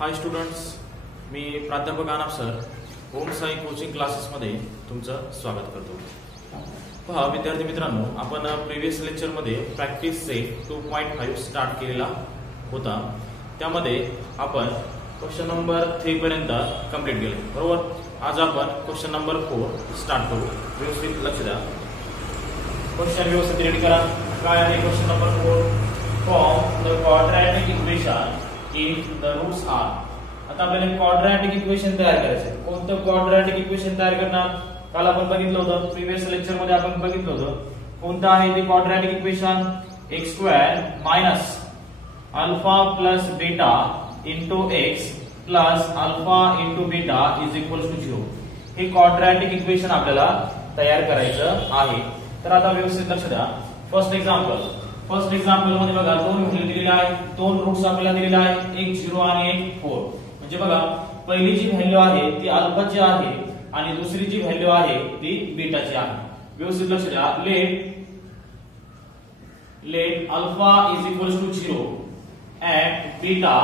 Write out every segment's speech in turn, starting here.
हाय students, मी प्राध्यापक आनाप sir ओम Sai coaching क्लासेसमध्ये तुमचं स्वागत करतो। पहा विद्यार्थी मित्रांनो, आपण प्रीवियस लेक्चरमध्ये प्रॅक्टिसचे 2.5 स्टार्ट केलेला होता। त्यामध्ये आपण क्वेश्चन नंबर 3 पर्यंत कंप्लीट केले, बरोबर। आज आपण क्वेश्चन नंबर 4 स्टार्ट करू। व्यवस्थित लक्ष द्या, क्वेश्चन व्यवस्थित रेडी करा। काय आहे question number 4? Form the quadratic equation if the roots are. आता आपल्याला क्वाड्रॅटिक इक्वेशन तयार करायचे। कोणतं क्वाड्रॅटिक इक्वेशन तयार करणार? काल आपण बघितलं होतं, प्रीवियस लेक्चर मध्ये आपण बघितलं होतं। कोणतं आहे ते quadratic equation? x² minus alpha plus beta into x plus alpha into beta is equal to 0। हे क्वाड्रॅटिक इक्वेशन आपल्याला तयार करायचं आहे। तर आता व्यवस्थित लक्ष द्या। फर्स्ट एक्झाम्पल मध्ये बघा, दोन व्हॅल्यू दिलेल्या आहेत, दोन रूट्स आपल्याला दिलेले आहेत, एक 0 आणि एक 4। म्हणजे बघा, पहिली जी व्हॅल्यू आहे ती अल्फाची आहे आणि दुसरी जी व्हॅल्यू आहे ती बीटाची आहे। व्यवस्थित लक्ष द्या। Let alpha is equal to 0 and beta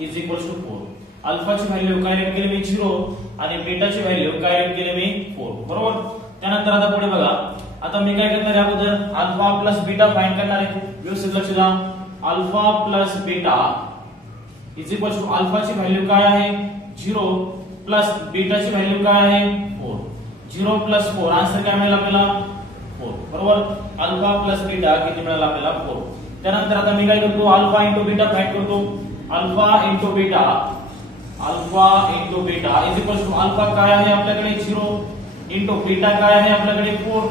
is equal to 4। अल्फाची व्हॅल्यू काय रेट केली मी 0 आणि बीटाची व्हॅल्यू काय रेट केली मी 4, बरोबर। त्यानंतर आता पुढे बघा, आता मी काय करणार आहे, अगोदर अल्फा प्लस बीटा फाइंड करणार आहे। व्यवस्थित लक्ष द्या। Alpha plus beta is equal to अल्फाची व्हॅल्यू काय आहे 0 प्लस बीटाची व्हॅल्यू काय आहे 4। 0 प्लस 4 आन्सर काय मिळेल आपल्याला 4, बरोबर। अल्फा प्लस बीटा किती मिळेल आपल्याला 4। त्यानंतर आता मी काय करतो, अल्फा इंटू बीटा फाइंड करतो। Alpha into beta is equal to alpha काय आहे आपल्याकडे 0 इंटू बीटा काय आहे आपल्याकडे 4।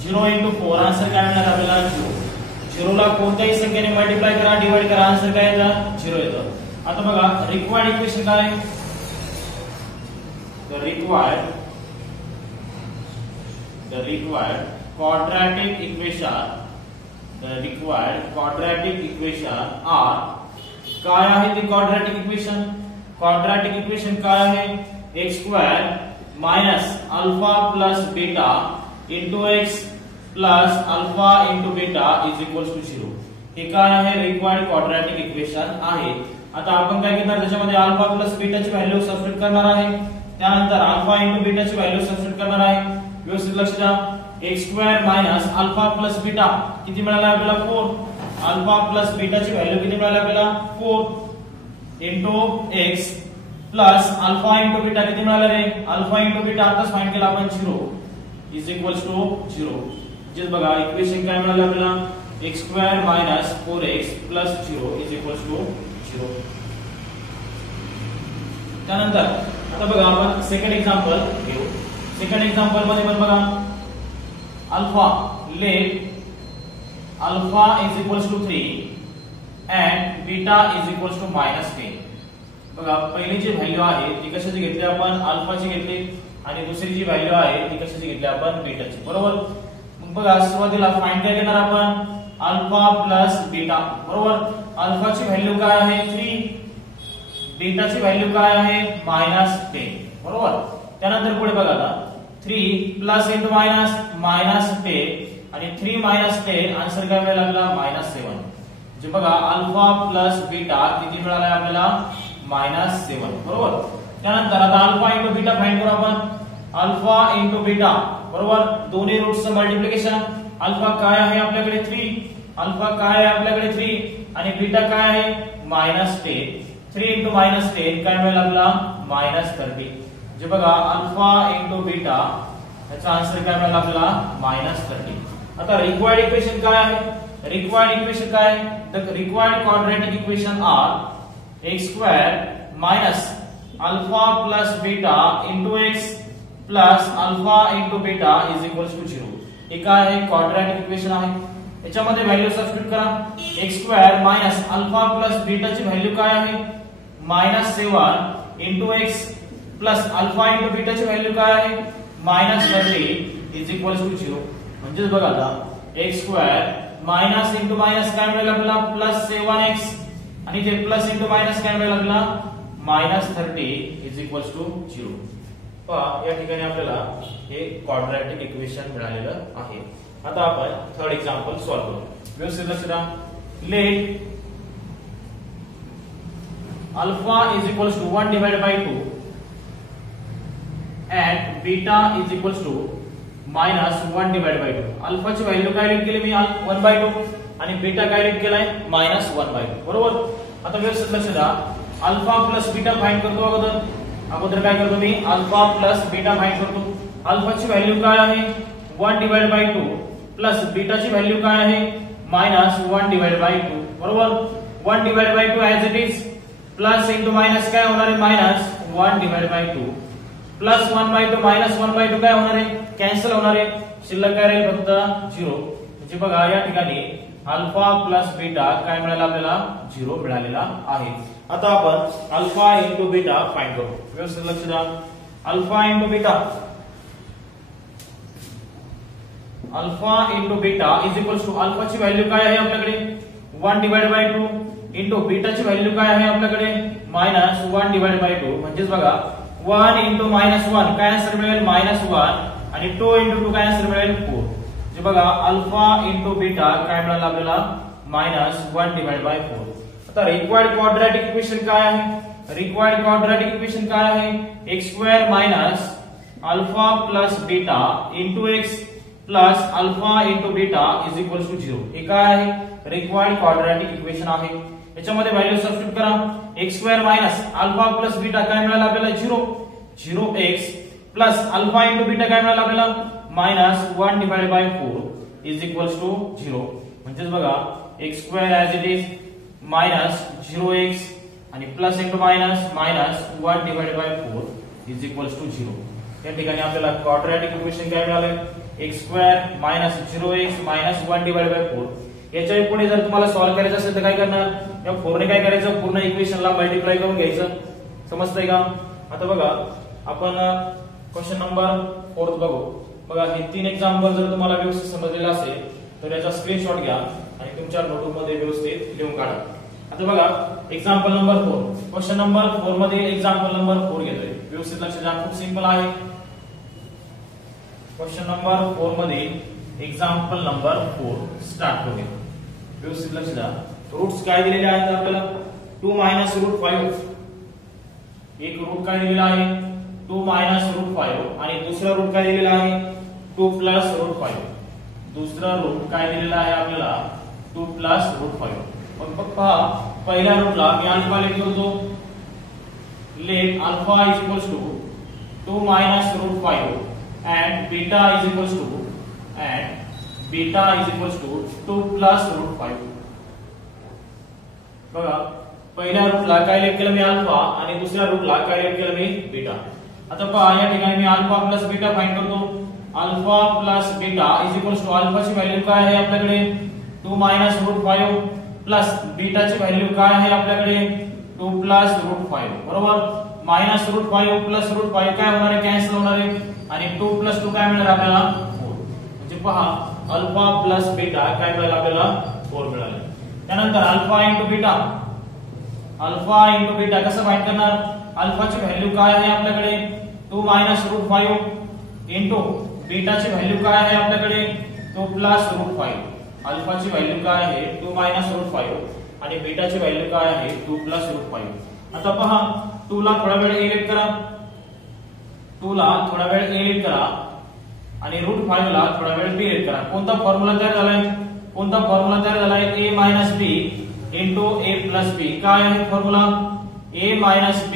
0 इंटू 4 आन्सर काय मिळणार आपल्याला 0। 0 ला कोणत्याही संख्येने मल्टिप्लाय करा, डिवाइड करा, आन्सर काय येतं 0 येतं। आता बघा, रिक्वायर्ड इक्वेशन काय आहे? The required quadratic equation are काय आहे ते क्वाड्रॅटिक इक्वेशन? क्वाड्रॅटिक इक्वेशन काय आहे? x² minus alpha plus beta into x plus alpha into beta is equal to 0। हे काय आहे? रिक्वायर्ड क्वाड्रॅटिक इक्वेशन आहे। आता आपण काय करणार, त्याच्यामध्ये अल्फा प्लस बीटाची व्हॅल्यू सबस्टिट्यूट करणार आहे, त्यानंतर अल्फा इंटू बीटाची व्हॅल्यू सबस्टिट्यूट करणार आहे। व्यवस्थित लक्ष द्या। x² minus alpha plus beta किती मिळाला आपल्याला 4। अल्फा प्लस बीटाची व्हॅल्यू किती मिळाली आपल्याला 4 into x plus alpha into beta किती मिळाला रे? अल्फा इंटू बीटा आताच फाइंड केला आपण 0 इज इक्वल टू 0। जे बघा, इक्वेशन काय मिळालं आपल्याला x² minus 4x plus 0 is equal to 0। त्यानंतर आता बघा, आपण सेकंड एक्झाम्पल घेऊ। सेकंड एक्झाम्पल मध्ये पण बघा, alpha let alpha is equal to 3 and beta is equal to -10। बघा, पहिली जी व्हॅल्यू आहे ती कशाची घेतली आपण? अल्फाची घेतली आणि दुसरी जी व्हॅल्यू आहे ती कशाची घेतली आपण? बीटाची, बरोबर। मग बघा, सुरुवातीला फाइंड काय करणार आपण? अल्फा प्लस बीटा, बरोबर। अल्फाची व्हॅल्यू काय आहे 3, बीटाची व्हॅल्यू काय आहे -10, बरोबर। त्यानंतर पुढे बघा, आता 3 प्लस इंटू मायनस -10 आणि 3 -10 आन्सर काय मिळाला आपल्याला -7। म्हणजे बघा, अल्फा प्लस बीटा किती मिळाला आपल्याला -7, बरोबर। त्यानंतर आता अल्फा इंटू बीटा फाइंड करू आपण। अल्फा इंटू बीटा बरोबर, दोन्ही रूट्सचं मल्टिप्लिकेशन। अल्फा काय आहे आपल्याकडे 3, अल्फा काय आहे आपल्याकडे 3 आणि बीटा काय आहे -10। 3 इंटू -10 काय मिळेल आपल्याला -30। जे बघा, अल्फा इंटू बीटा याचा आन्सर काय मिळाला आपल्याला -30। आता रिक्वायर्ड इक्वेशन काय आहे? रिक्वायर्ड इक्वेशन काय आहे? The required quadratic equation are x² minus alpha plus beta into x plus alpha into beta is equal to 0। हे काय आहे? क्वाड्रॅटिक इक्वेशन आहे। याच्यामध्ये व्हॅल्यू सबस्टिट्यूट करा। x² मायनस अल्फा प्लस बीटाची व्हॅल्यू काय आहे -7 into x plus alpha into बीटाची व्हॅल्यू काय आहे -30 इज इक्वल टू 0। म्हणजे बघा, आता x² मायनस इंटू मायनस काय मिळेल आपल्याला +7x आणि ते प्लस इंटू मायनस काय मिळेल आपल्याला -30 इज इक्वल टू 0। पहा, या ठिकाणी आपल्याला हे क्वाड्रॅटिक इक्वेशन मिळालेलं आहे। आता आपण थर्ड एक्झाम्पल सॉल्व्ह करू। व्यवस्थित लक्ष द्या। Let alpha is equals to 1 divided by 2 and beta is equals to minus 1 divided by 2. अल्फाची व्हॅल्यू काय लिहिली केली मी 1/2 आणि बीटा काय लिहिली केलाय -1/2. बरोबर. आता व्यवस्थित लक्ष द्या. अल्फा प्लस बीटा फाइंड करतो. अगोदर काय करतो मी अल्फा प्लस बीटा फाइंड करतो. अल्फाची व्हॅल्यू काय आहे 1 डिवाइडेड बाय 2 प्लस बीटाची व्हॅल्यू काय आहे -1 डिवाइडेड बाय 2. बरोबर. 1 divided by 2 as it is plus into minus काय होणार आहे -1 डिवाइडेड बाय 2 प्लस 1/2 -1/2 काय होणार आहे कॅन्सल होणार आहे. शिल्लक काय राहील फक्त 0. म्हणजे बघा या ठिकाणी अल्फा प्लस बीटा काय मिळाला आपल्याला 0 मिळालेला आहे. आता आपण अल्फा इंटू बीटा फाइंड करू. व्यवस्थित लक्ष द्या. Alpha into beta is equals to अल्फाची व्हॅल्यू काय आहे आपल्याकडे 1 डिवाइडेड बाय 2 इंटू बीटाची व्हॅल्यू काय आहे आपल्याकडे -1 डिवाइडेड बाय 2. म्हणजेच बघा 1 इंटू -1 काय आन्सर मिळेल -1 आणि 2 इंटू 2 काय आन्सर मिळेल 4. जे बघा अल्फा इंटू बीटा काय मिळालं आपल्याला -1 डिवाइडेड बाय 4. आता रिक्वायर्ड क्वाड्रॅटिक इक्वेशन काय आहे. रिक्वायर्ड क्वाड्रॅटिक इक्वेशन काय आहे x² minus alpha plus beta into x plus alpha into beta is equal to 0. हे काय आहे रिक्वायर्ड क्वाड्रॅटिक इक्वेशन आहे. याच्यामध्ये व्हॅल्यू सबस्टिट्यूट करा. x² minus alpha plus beta काय मिळालं आपल्याला 0x plus alpha into beta काय मिळालं आपल्याला -1 divided by 4 is equal to 0. म्हणजेच बघा x² as it is -0x आणि plus into -1 divided by 4 is equal to 0. या ठिकाणी आपल्याला क्वाड्रॅटिक इक्वेशन काय मिळाले x² -0x -1 डिवाइडेड बाय 4. याच्या पुढे जर तुम्हाला सॉल्व्ह करायचं असेल तर काय करणार या 4 ने काय करायचं पूर्ण इक्वेशनला मल्टिप्लाय करून घ्यायचं. समजतंय का. आता बघा आपण क्वेश्चन नंबर 4 बघू. बघा हे 3 एक्झाम्पल जर तुम्हाला व्यवस्थित समजलेला असेल तर याचा स्क्रीनशॉट घ्या आणि तुमच्या नोटबुक मध्ये व्यवस्थित लिहून काढा. आता बघा एक्झाम्पल नंबर 4 क्वेश्चन नंबर 4 मध्ये एक्झाम्पल नंबर 4 घेतोय. व्यवस्थित लक्ष द्या. खूप सिंपल आहे. क्वेश्चन नंबर 4 मध्ये एक्झाम्पल नंबर 4 स्टार्ट करूया. व्यवस्थित लक्ष द्या. रूट्स काय दिलेले आहेत आपल्याला 2 -√5. एक रूट काय दिलेला आहे 2 -√5 आणि दुसरा रूट काय दिलेला आहे 2 +√5. दुसरा रूट काय दिलेला आहे आपल्याला 2 +√5. मग पहा पहिल्या रूटला मी अल्फा लेट करतो. Let alpha is equals to 2 -√5 and beta is equals to 2 +√5. बघा पहिल्या रूटला काय लेट केलं मी अल्फा आणि दुसऱ्या रूटला काय लेट केलं मी बीटा. आता पहा या ठिकाणी मी अल्फा प्लस बीटा फाइंड करतो. Alpha plus beta is equals to अल्फाची व्हॅल्यू काय आहे आपल्याकडे 2 -√5 प्लस बीटाची व्हॅल्यू काय आहे आपल्याकडे 2 +√5. बरोबर. -√5 +√5 काय होणार आहे कॅन्सल होणार आहे आणि 2 + 2 काय मिळणार आपल्याला 4. म्हणजे पहा अल्फा प्लस बीटा काय मिळालं आपल्याला 4 मिळाले. त्यानंतर अल्फा इंटू बीटा कसं फाइंड करणार. अल्फाची व्हॅल्यू काय आहे आपल्याकडे 2 -√5 इंटू बीटाची व्हॅल्यू काय आहे आपल्याकडे 2 +√5. अल्फाची व्हॅल्यू काय आहे 2 -√5 आणि बीटाची व्हॅल्यू काय आहे 2 +√5. आता पहा 2 ला थोडा वेळ एलिट करा. 2 ला थोडा वेळ एलिट करा आणि √5 ला थोडा वेळ डिलीट करा. कोणता फॉर्म्युला तयार झालाय a - b into a + b. काय आहे formula a - b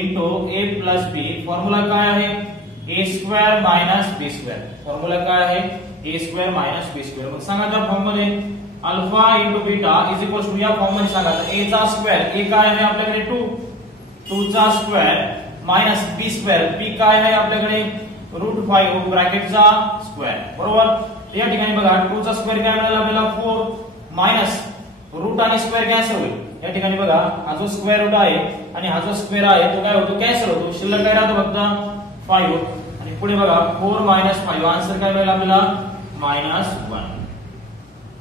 into a + b. Formula काय आहे a² - b². फॉर्म्युला काय आहे a² - b². मग सांगा त्या फॉर्म मध्ये alpha into beta is equal to या फॉर्म मध्ये सांगा a चा स्क्वेअर a काय आहे आपल्याकडे 2 चा स्क्वेअर मायनस b². b काय आहे आपल्याकडे √5 ब्रॅकेटचा स्क्वेअर. बरोबर. या ठिकाणी बघा 2 चा स्क्वेअर काय मिळाला आपल्याला 4 मायनस रूट आणि स्क्वेअर कॅन्सल होईल. या ठिकाणी बघा हा जो स्क्वेअर रूट आहे आणि हा जो स्क्वेअर आहे तो काय होतो कॅन्सल होतो. शिल्लक काय राहतो फक्त 5 आणि पुढे बघा 4 - 5 आन्सर काय मिळेल आपल्याला -1.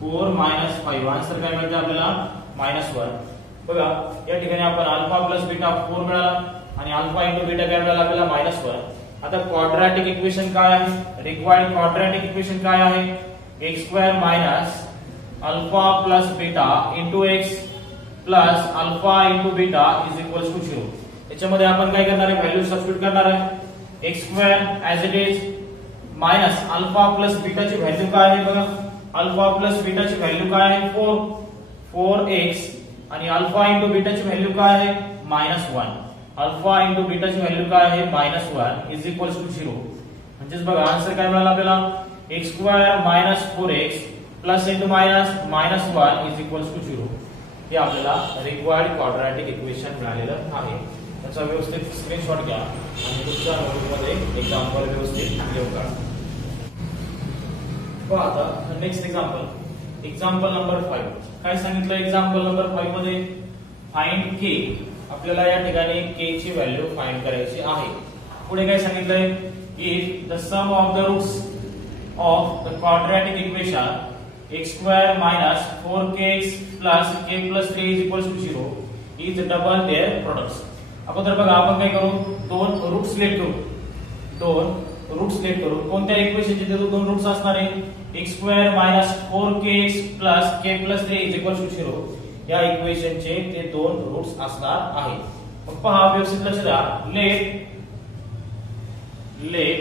4 - 5 आन्सर काय मिळते आपल्याला -1. बघा या ठिकाणी आपण अल्फा प्लस बीटा 4 मिळाला आणि अल्फा इंटू बीटा काय मिळाला आपल्याला -1. आता क्वाड्रॅटिक इक्वेशन काय आहे रिक्वायर्ड क्वाड्रॅटिक इक्वेशन काय आहे x² - alpha plus beta into x plus alpha into beta is equals to 0. याच्यामध्ये आपण काय करणार आहे, व्हॅल्यू सबस्टिट्यूट करणार आहे. X square as it is minus alpha plus बीटाची व्हॅल्यू काय आहे बघा, अल्फा प्लस बीटाची व्हॅल्यू काय आहे 4x आणि अल्फा इंटू बीटाची व्हॅल्यू काय आहे -1. अल्फा इंटू बीटाची व्हॅल्यू काय आहे -1 इज इक्वल्स टू 0. म्हणजेच बघा आन्सर काय मिळाला आपल्याला, x square minus 4x plus into minus -1 is equals to 0. हे आपल्याला रिक्वायर्ड क्वाड्रॅटिक इक्वेशन मिळालेलं आहे. त्याचा व्यवस्थित स्क्रीनशॉट घ्या आणि तुमच्या नोटबुकमध्ये एक्झाम्पल व्यवस्थित लिहून काढा. पहा आता नेक्स्ट एक्झाम्पल नंबर 5. काय सांगितलं एक्झाम्पल नंबर 5 मध्ये, फाइंड k. आपल्याला या ठिकाणी k ची व्हॅल्यू फाइंड करायची आहे. पुढे काय सांगितलंय, if the sum of the roots of the quadratic equation x square minus 4kx plus k plus 3 is equals to 0 is double their products. अगोदर बघा आपण काय करू, दोन रूट सिलेक्ट करू. कोणत्या इक्वेशनचे ते दोन रूट्स असणार आहे, x square minus 4kx plus k plus 3 is equals to 0. या इक्वेशनचे ते दोन रूट्स असणार आहे. मग पहा व्यवस्थित लक्ष द्या, let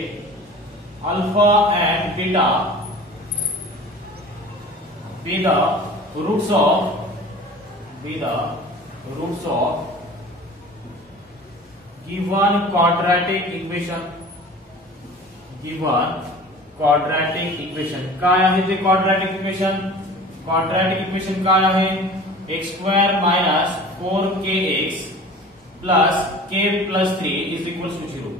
alpha and beta be the roots of given quadratic equation. काय आहे ते quadratic equation काय आहे, x square minus 4kx plus k plus 3 is equals to 0.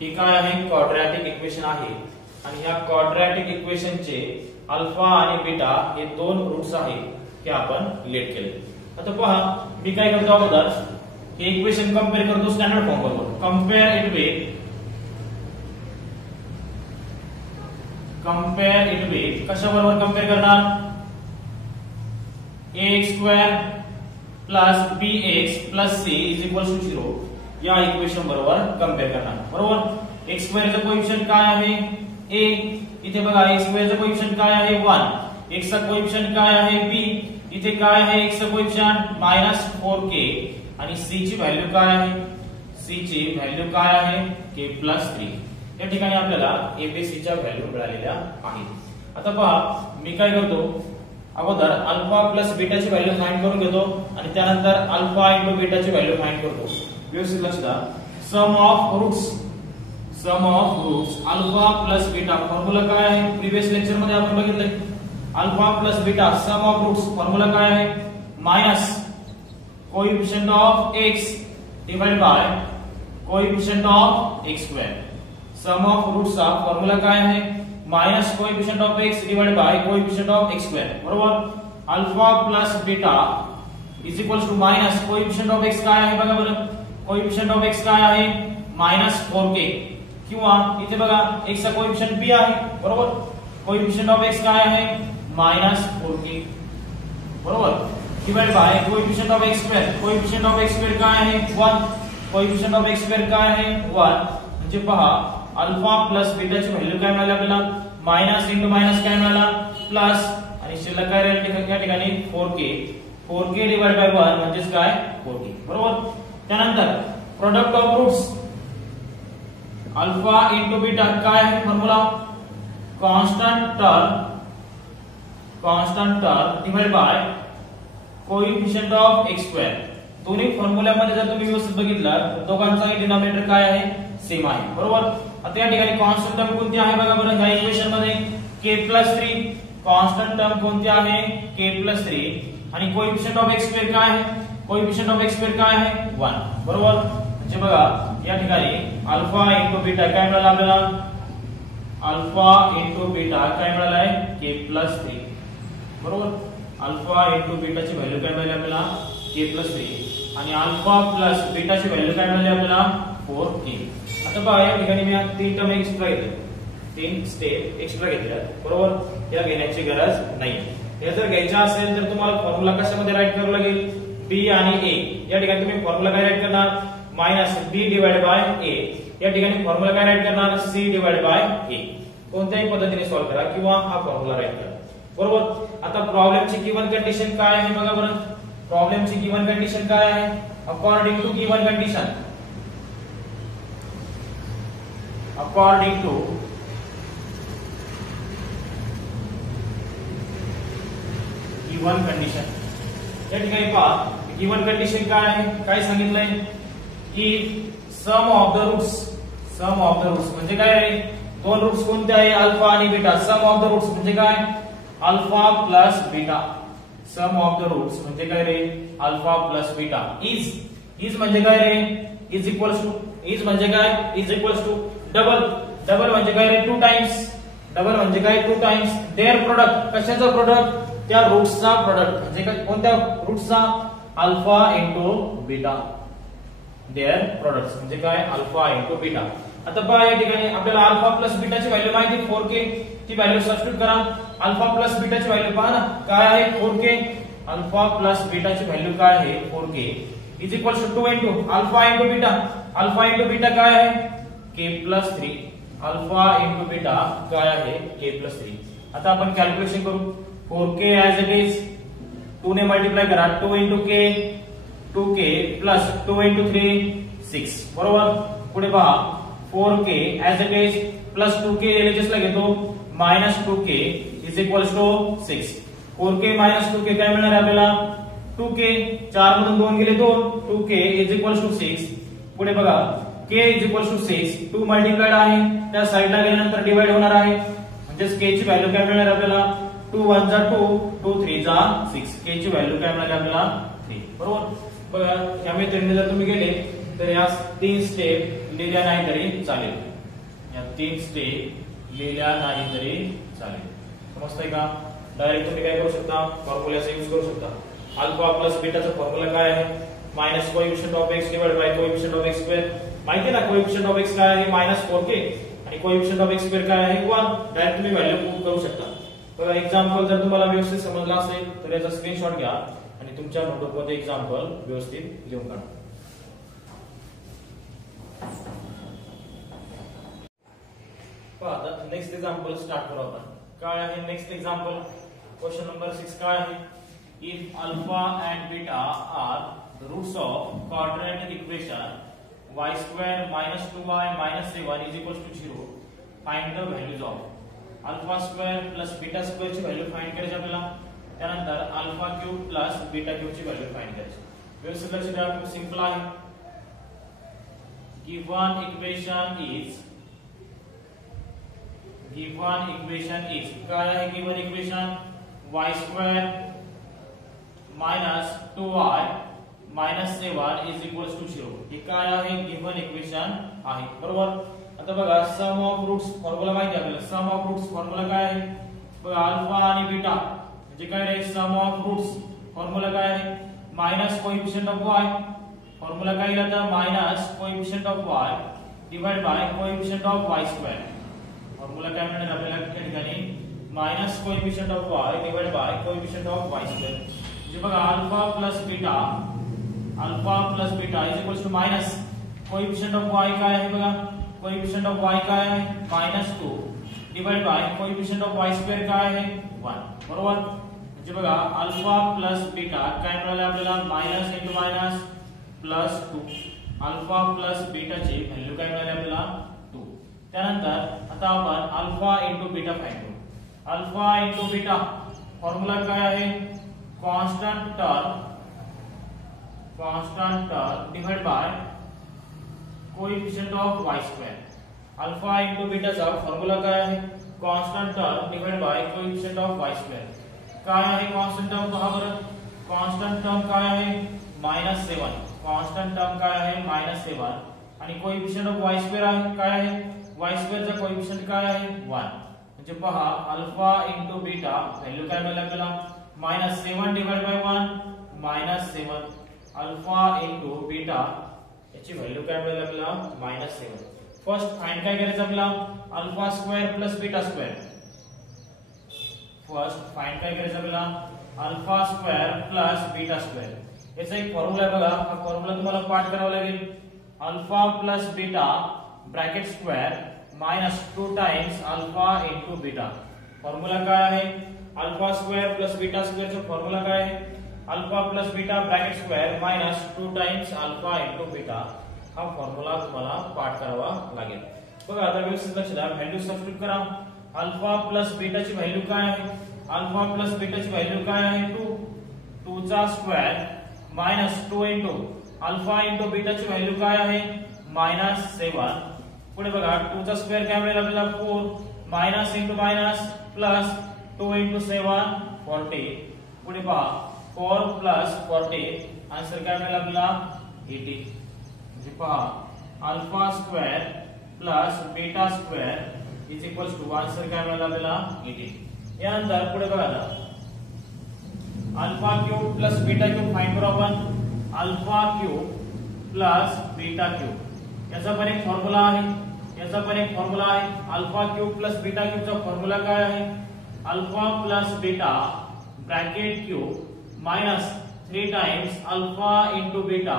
हे काय आहे, quadratic equation आहे. आणि ह्या quadratic equation चे अल्फा आणि बीटा हे दोन रूट्स आहेत, हे आपण लेट केले. आता पहा मी काय करतो, अगोदर हे इक्वेशन कंपेअर करतो स्टँडर्ड फॉर्म बरोबर. कंपेअर इट विथ कशा बरोबर कंपेअर करणार, ax square plus bx plus c is equals to 0 या इक्वेशन बरोबर कंपेअर करणार. बरोबर, x स्क्वेअर चा कोएफिशिएंट काय आहे a, इथे बघा x स्क्वेअर चा कोएफिशिएंट काय आहे 1, x चा कोएफिशिएंट काय आहे b, इथे काय आहे x चा कोएफिशिएंट -4k आणि c ची व्हॅल्यू काय आहे, k plus 3. या ठिकाणी आपल्याला abc च्या व्हॅल्यू मिळालेल्या आहेत. आता पहा मी काय करतो, अगोदर अल्फा प्लस बीटाची व्हॅल्यू फाइंड करून घेतो आणि त्यानंतर अल्फा इंटू बीटाची व्हॅल्यू फाइंड करतो. व्यवस्थित लक्ष द्या, sum of roots alpha plus beta formula काय आहे, प्रीवियस लेक्चर मध्ये आपण बघितले. Alpha plus beta sum of roots formula काय आहे, minus coefficient of x divide by coefficient of x square. Sum of roots चा फॉर्म्युला काय आहे, minus coefficient of x divide by coefficient of x square. बरोबर, alpha plus beta is equals to minus coefficient of x काय आहे बघा बरं, coefficient of x काय आहे -4k, किंवा इथे बघा x चा कोएफिशिएंट b आहे. बरोबर, कोएफिशिएंट ऑफ x काय आहे -4k. बरोबर, divide by coefficient of x square काय आहे 1, कोएफिशिएंट ऑफ x स्क्वेअर काय आहे 1. म्हणजे पहा अल्फा प्लस बीटाची व्हॅल्यू काय मिळाली आपल्याला, मायनस इंटू मायनस काय मिळाला प्लस, आणि शिल्लक काय राहील या ठिकाणी 4k डिवाइड बाय 1 म्हणजेच काय 4k. बरोबर, त्यानंतर product of roots alpha into beta काय आहे formula, constant term divide by coefficient of x square. दोन्ही फॉर्म्युल्यामध्ये जर तुम्ही व्यवस्थित बघितलं तर दोघांचाही डिनॉमिनेटर काय आहे, सेम आहे. बरोबर, आता या ठिकाणी कॉन्स्टंट टर्म कोणती आहे बघा बरं, या इक्वेशन मध्ये k plus 3. कॉन्स्टंट टर्म कोणती आहे k plus 3 आणि कोएफिशिएंट ऑफ x स्क्वेअर काय आहे, कोएफिशिएंट ऑफ x स्क्वेअर काय आहे 1. बरोबर, म्हणजे बघा या ठिकाणी अल्फा इंटू बीटा काय मिळालं आपल्याला, अल्फा इंटू बीटा काय मिळालं आहे k plus 3. बरोबर, अल्फा इंटू बीटाची व्हॅल्यू काय मिळाली आपल्याला k plus 3 आणि अल्फा प्लस बीटाची व्हॅल्यू काय मिळाली आपल्याला 4k. आता बघा या ठिकाणी मी 3 टर्म एक्स्ट्रा घेतले, 3 स्टेप एक्स्ट्रा घेतल्या. बरोबर, या घेण्याची गरज नाही. हे जर घ्यायचं असेल तर तुम्हाला फॉर्म्युला कशामध्ये राईट करावं लागेल, b आणि a. या ठिकाणी तुम्ही फॉर्म्युला काय राईट करणार, minus b divide by a. या ठिकाणी फॉर्म्युला काय राईट करणार, c डिवाइड बाय a. कोणत्याही पद्धतीने सॉल्व्ह करा किंवा हा फॉर्म्युला राईट करा. बरोबर, आता प्रॉब्लेमची गिवन कंडिशन काय आहे बघा बरं. प्रॉब्लेमची गिवन कंडिशन काय आहे? According to given condition, according to given condition. या ठिकाणी पहा गिवन कंडिशन काय आहे, काय सांगितलंय की sum of the roots, sum of the roots म्हणजे काय आहे? दोन रूट्स कोणते आहे? अल्फा आणि beta. Sum of the roots म्हणजे काय? Alpha plus beta. Sum of the roots म्हणजे काय रे? Alpha plus beta. इज म्हणजे काय रे? इज इक्वल्स टू, इज म्हणजे काय? Is equals to double. Double म्हणजे काय रे? 2 टाइम्स. डबल म्हणजे काय? 2 टाइम्स देअर प्रोडक्ट. कशाचं प्रोडक्ट? त्या रूट्सचा प्रोडक्ट. म्हणजे काय? कोणत्या रूट्सचा? Alpha into beta. Their products म्हणजे काय? Alpha into beta. आता पहा या ठिकाणी आपल्याला अल्फा प्लस बीटाची व्हॅल्यू माहिती आहे 4k. ती व्हॅल्यू सबस्टिट्यूट करा. अल्फा प्लस बीटाची व्हॅल्यू पहा ना काय आहे? 4k. अल्फा प्लस बीटाची व्हॅल्यू काय आहे? 4k is equals to 2 into alpha into beta. Alpha into beta काय आहे? k plus 3. Alpha into beta काय आहे? k plus 3. आता आपण कॅल्क्युलेशन करू. 4k ऍज इट इज 2 ने मल्टिप्लाय करा. 2 into k 2k plus 2 into 3 6. बरोबर. पुढे पहा 4k as it is plus 2k LHS ला घेतो minus 2k is equals to 6. 4k minus 2k काय मिळणार आहे आपल्याला? 2k. 4 मधून 2 गेले 2. 2k is equals to 6. पुढे बघा k is equals to 6. 2 multiplied आहे त्या साइडला गेल्यानंतर डिवाइड होणार आहे म्हणजे k ची व्हॅल्यू काय मिळणार आपल्याला? 2 1 जा 2 2 3 जा 6. k ची व्हॅल्यू काय मिळणार आपल्याला? 3. बरोबर. बघा या मेथडने जर तुम्ही गेले तर या 3 स्टेप लिहिल्या नाही तरी चालेल. या 3 स्टेप लिहिल्या नाही तरी चालेल. समजतंय का? डायरेक्ट तुम्ही काय करू शकता? फॉर्म्युलाचा यूज करू शकता. अल्फा प्लस बीटाचा फॉर्म्युला काय आहे? Minus coefficient of x divide by coefficient of x square. माहिती आहे ना कोएफिशिएंट ऑफ x काय आहे? मायनस 4k आणि कोएफिशिएंट ऑफ x स्क्वेअर काय आहे? 1. डायरेक्ट तुम्ही व्हॅल्यू पुट करू शकता. बघा एक्झाम्पल जर तुम्हाला व्यवस्थित समजला असेल तर याचा स्क्रीनशॉट घ्या आणि तुमच्या नोटबुकमध्ये एक्झाम्पल व्यवस्थित लिहून काढा. पहा नेक्स्ट एक्झाम्पल स्टार्ट करू आपण. काय आहे नेक्स्ट एक्झाम्पल? क्वेश्चन नंबर 6 काय आहे? If alpha and beta are the roots of quadratic equation y square minus 2y minus 7 is equals to 0, find the values of alpha square plus beta square ची value find करायची आपल्याला. त्यानंतर alpha cube plus beta cube ची value find करायची. व्यवस्थित लक्ष द्या. खूप सिंपल आहे. गिवन इक्वेशन इज काय आहे? Given equation y square minus 2y minus 7 is equals to 0. हे काय आहे? गिवन इक्वेशन आहे. बरोबर. आता बघा सम ऑफ रूट्स फॉर्म्युला माहिती आहे आपल्याला. सम ऑफ रूट्स फॉर्म्युला काय आहे? बघा अल्फा आणि बीटा म्हणजे काय रे? सम ऑफ रूट्स फॉर्म्युला काय आहे? Minus coefficient of y. Formula काय येईल आता? Minus coefficient of y divide by coefficient of y square. Formula काय मिळणार आपल्याला या ठिकाणी? Minus coefficient of y divide by coefficient of y square. म्हणजे बघा alpha plus beta is equals to minus coefficient of y काय आहे? बघा कोएफिशिएंट ऑफ y काय आहे? Minus 2 divide by coefficient of y square काय आहे? 1. बरोबर. म्हणजे बघा अल्फा प्लस बीटा काय मिळाले आपल्याला? Minus into minus plus 2. Alpha plus बीटाची व्हॅल्यू काय मिळाली आपल्याला? 2. त्यानंतर आता आपण अल्फा इंटू बीटा फाइंड करू. अल्फा इंटू बीटा फॉर्म्युला काय आहे? Constant term divide by coefficient of y square. Alpha into बीटाचा फॉर्म्युला काय आहे? Constant term divide by coefficient of y square. काय आहे कॉन्स्टंट टर्म? पहा बरं. कॉन्स्टंट टर्म काय आहे? मायनस 7. कॉन्स्टंट टर्म काय आहे? मायनस 7 आणि कोएफिशिएंट ऑफ y स्क्वेअर आहे काय आहे? y स्क्वेअरचा कोएफिशिएंट काय आहे? 1. म्हणजे पहा अल्फा इंटू बीटा व्हॅल्यू काय मिळाली आपल्याला? Minus 7 divide by 1 minus 7. Alpha into beta याची व्हॅल्यू काय मिळाली आपल्याला? मायनस 7. फर्स्ट फाइंड काय करायचं आपल्याला? Alpha square plus beta square. First find काय करायचं आपल्याला? Alpha square plus beta square. याचा एक फॉर्म्युला आहे बघा. हा फॉर्म्युला तुम्हाला पाठ करावा लागेल. Alpha plus beta bracket square minus 2 times alpha into beta. Formula काय आहे? अल्फा स्क्वेअर प्लस बीटा स्क्वेअरचा फॉर्म्युला काय आहे? Alpha plus beta bracket square minus 2 times alpha into beta हा फॉर्म्युला तुम्हाला पाठ करावा लागेल. बघा आता व्यवस्थित लक्ष द्या. व्हॅल्यू सबस्टिट्यूट करा. अल्फा प्लस बीटाची व्हॅल्यू काय आहे? अल्फा प्लस बीटाची व्हॅल्यू काय आहे? 2 चा square minus 2 into alpha into बीटाची व्हॅल्यू काय आहे? -7. पुढे बघा 2 चा स्क्वेअर काय मिळेल आपल्याला? 4 minus into minus plus 2 into 7 40. पुढे पहा 4 प्लस 40 आन्सर काय मिळेल आपल्याला? 80. म्हणजे पहा alpha square plus beta square is equals to answer काय मिळेल आपल्याला? 80. यानंतर पुढे बघा alpha cube plus beta cube find करू आपण. Alpha cube plus beta cube याचा पण एक फॉर्म्युला आहे. अल्फा क्यूब प्लस बीटा क्यूबचा फॉर्म्युला काय आहे? Alpha plus beta bracket cube minus 3 times alpha into beta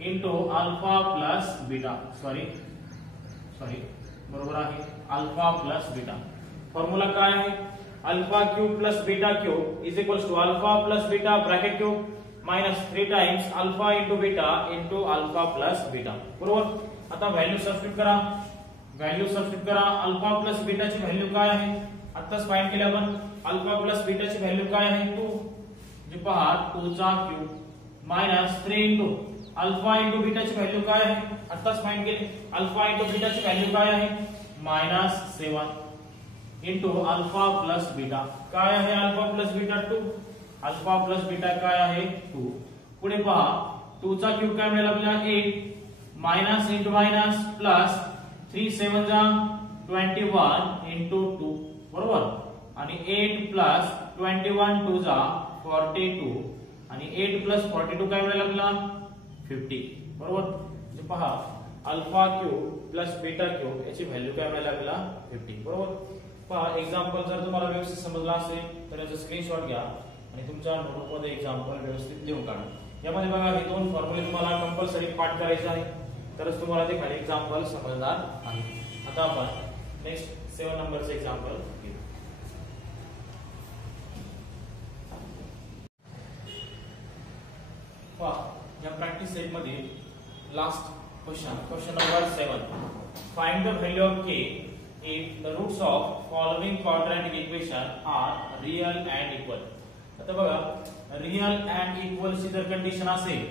into alpha plus beta. Sorry बरोबर आहे. अल्फा प्लस बीटा फॉर्म्युला काय आहे? Alpha cube plus beta cube is equals to alpha plus beta bracket cube minus 3 times alpha into beta into alpha plus beta. बरोबर. आता value substitute करा. Alpha plus बीटाची value काय आहे? आताच find केली आपण. अल्फा प्लस बीटाची व्हॅल्यू काय आहे? 2. म्हणजे पहा 2 चा cube minus 3 into alpha into बीटाची व्हॅल्यू काय आहे? आताच फाइंड केली. अल्फा इंटू बीटाची व्हॅल्यू काय आहे? -7 इंटू अल्फा प्लस बीटा काय आहे? Alpha plus beta 2. Alpha plus beta काय आहे? 2. पुढे पहा 2 चा क्यूब काय मिळेल आपल्याला? 8 मायनस इंटू मायनस प्लस 3 7 जा 21 इंटू 2. बरोबर. आणि 8 प्लस 21 2 जा 42 आणि 8 प्लस 42 काय मिळेल आपल्याला? 50. बरोबर. म्हणजे पहा alpha cube plus beta cube याची व्हॅल्यू काय मिळेल आपल्याला? 50. बरोबर. पहा एक्झाम्पल जर तुम्हाला व्यवस्थित समजला असेल तर याचा स्क्रीनशॉट घ्या आणि तुमच्या नोटबुकमध्ये एक्झाम्पल व्यवस्थित लिहून काढा. यामध्ये बघा हे 2 फॉर्म्युले तुम्हाला कंपल्सरी पाठ करायचे आहे तरच तुम्हाला ते खाली एक्झाम्पल समजणार आहे. आता आपण नेक्स्ट 7 नंबरचे एक्झाम्पल घेऊ. पहा या प्रॅक्टिस सेट मध्ये last question number 7. Find the value of k if the roots of following quadratic equation are real and equal. आता बघा रियल अँड इक्वल ची जर कंडिशन असेल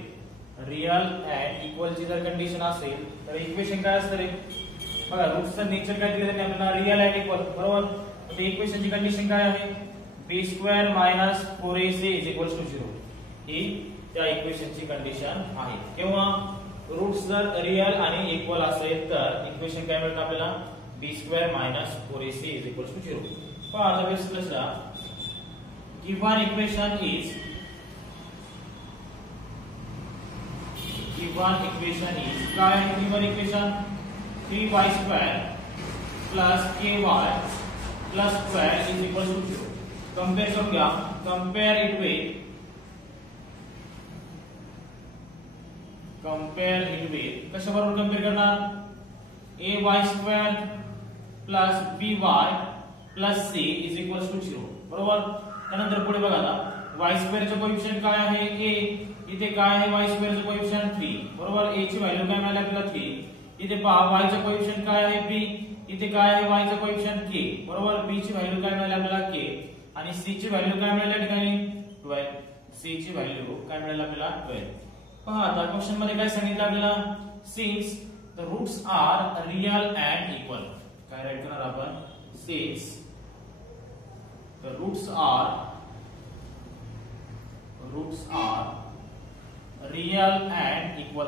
तर इक्वेशन काय असतं रे? बघा रूट्सचं नेचर काय दिलं त्यांनी आपल्याला? Real and equal. बरोबर. तर इक्वेशनची कंडिशन काय आहे? b² - 4ac = 0 ही त्या इक्वेशनची कंडिशन आहे. किंवा रूट्स जर रियल आणि इक्वल असेल तर इक्वेशन काय मिळतं आपल्याला? b² - 4ac = 0. पहा आता व्यवस्थित लक्षात. given equation is काय आहे? given equation 3y² plus ky plus square is equal to 0. Compare करून घ्या. कंपेयर इट विथ कशाबरोबर कंपेयर करणार? ay² plus by plus c is equal to 0. बरोबर. त्यानंतर पुढे बघा आता y² चे कोएफिशिएंट काय आहे? a. इथे काय आहे? y² चे कोएफिशिएंट 3. बरोबर. a ची व्हॅल्यू काय मिळाली आपल्याला? 3. इथे पहा y चा कोएफिशिएंट काय आहे? b. इथे काय आहे? y चा कोएफिशिएंट k. बरोबर. b ची व्हॅल्यू काय मिळाली आपल्याला? k. आणि c ची व्हॅल्यू काय मिळाली ठिकाणी? 12. c ची व्हॅल्यू काय मिळाली आपल्याला? 12. पहा आता क्वेश्चन मध्ये काय सांगितलं आपल्याला? Since the roots are real and equal. काय राईट करणार आपण? सिन्स the roots are real and equal.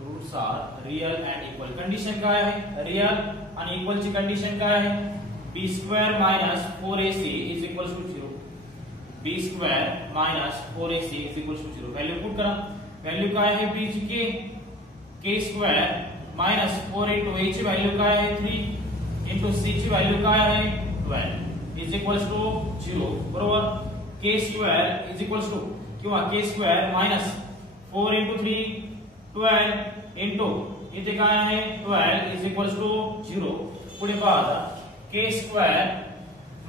Roots are real and equal. Condition काय आहे? रियल आणि इक्वल ची कंडिशन काय आहे? b² - 4ac = 0. b² - 4ac = 0. Value put करा. व्हॅल्यू काय आहे? b ची k² - 4 into a ची व्हॅल्यू काय आहे? 3 into c ची व्हॅल्यू काय आहे? 12 is equals to 0. बरोबर. k² is equals to किंवा k² minus 4 into 3 12 into इथे काय आहे? 12 is equals to 0. पुढे पहा आता k²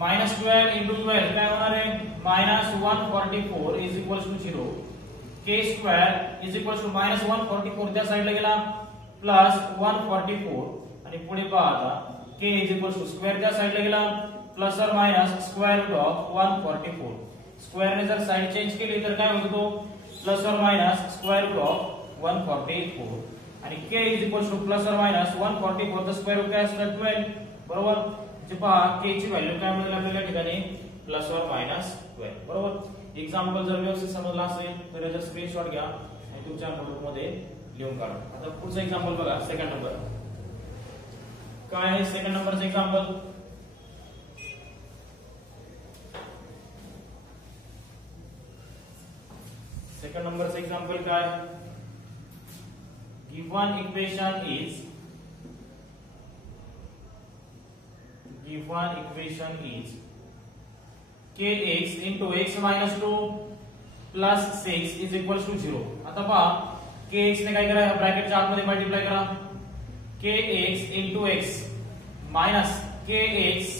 -12 into 12 काय होणार आहे -144 is equals to 0. k square is equals to -144 त्या साइडला गेला प्लस 144 आणि पुढे पहा आता k is equals to square त्या साइडला गेला plus or minus square root of 144. Square ने जर साइड चेंज केली तर काय होतो plus or minus square root of 144 आणि k is equals two plus or minus 144 चा स्क्वेअर रूट काय असणार 12 बरोबर. जे पहा k ची व्हॅल्यू काय मिळेल आपल्याला या ठिकाणी प्लस और मायनस 12 बरोबर. एक्झाम्पल जर व्यवस्थित समजला असेल तर याचा स्क्रीनशॉट घ्या आणि तुमच्या नोटबुक मध्ये लिहून काढा. आता पुढचा एक्झाम्पल बघा सेकंड नंबर काय आहे. सेकंड नंबरचं एक्झाम्पल सेकंड नंबरचं एक्झाम्पल काय given equation is kx into x minus 2 plus 6 is equals to 0. आता पहा kx ने काय करा ब्रॅकेटच्या आतमध्ये मल्टिप्लाय करा kx into x minus kx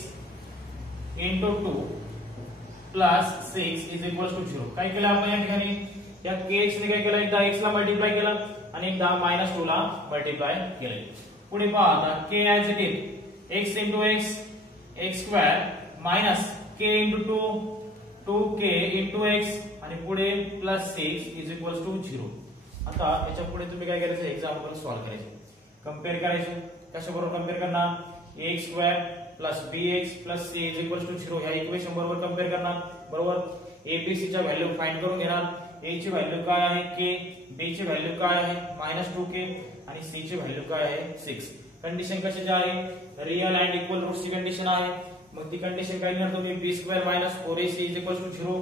into 2 plus 6 is equals to 0. काय केलं आपण या ठिकाणी या kx ने काय केलं एकदा x ला मल्टिप्लाय केलं आणि एकदा -2 ला मल्टिप्लाय केले. पुढे पहा आता k as it is x into x x square minus k into 2 2k into x आणि पुढे प्लस 6 इज इक्वल्स टू 0. आता याच्या पुढे तुम्ही काय करायचं एक्झाम्पल सॉल्व्ह करायचे कंपेअर करायचे. कशाबरोबर कंपेअर करणार ax square plus bx plus c is equals to 0 ह्या इक्वेशन बरोबर कंपेअर करणार बरोबर. abc च्या व्हॅल्यू फाइंड करून घेणार. a ची व्हॅल्यू काय आहे k, b ची व्हॅल्यू काय आहे -2k आणि c ची व्हॅल्यू काय आहे 6. कंडिशन कशाची आहे रियल अँड इक्वल रूट्स ची कंडिशन आहे. मग ती कंडिशन काय लिहिणार तुम्ही b square -4ac is equal to 0.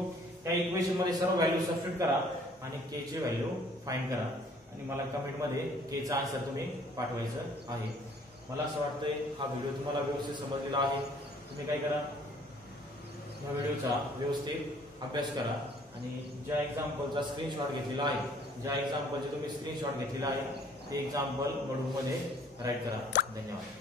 त्या इक्वेशन मध्ये सर्व व्हॅल्यू सबस्टिट्यूट करा आणि k ची व्हॅल्यू फाइंड करा आणि मला कमेंट मध्ये k चा आन्सर तुम्ही पाठवायचं आहे. मला असं वाटतंय हा व्हिडिओ तुम्हाला व्यवस्थित समजलेला आहे. तुम्ही काय करा या व्हिडिओचा व्यवस्थित अभ्यास करा आणि ज्या एक्झाम्पलचा स्क्रीनशॉट घेतलेला आहे ज्या एक्झाम्पलचे तुम्ही स्क्रीनशॉट घेतलेला आहे ते एक्झाम्पल नोटबुक मध्ये राईट करा. धन्यवाद.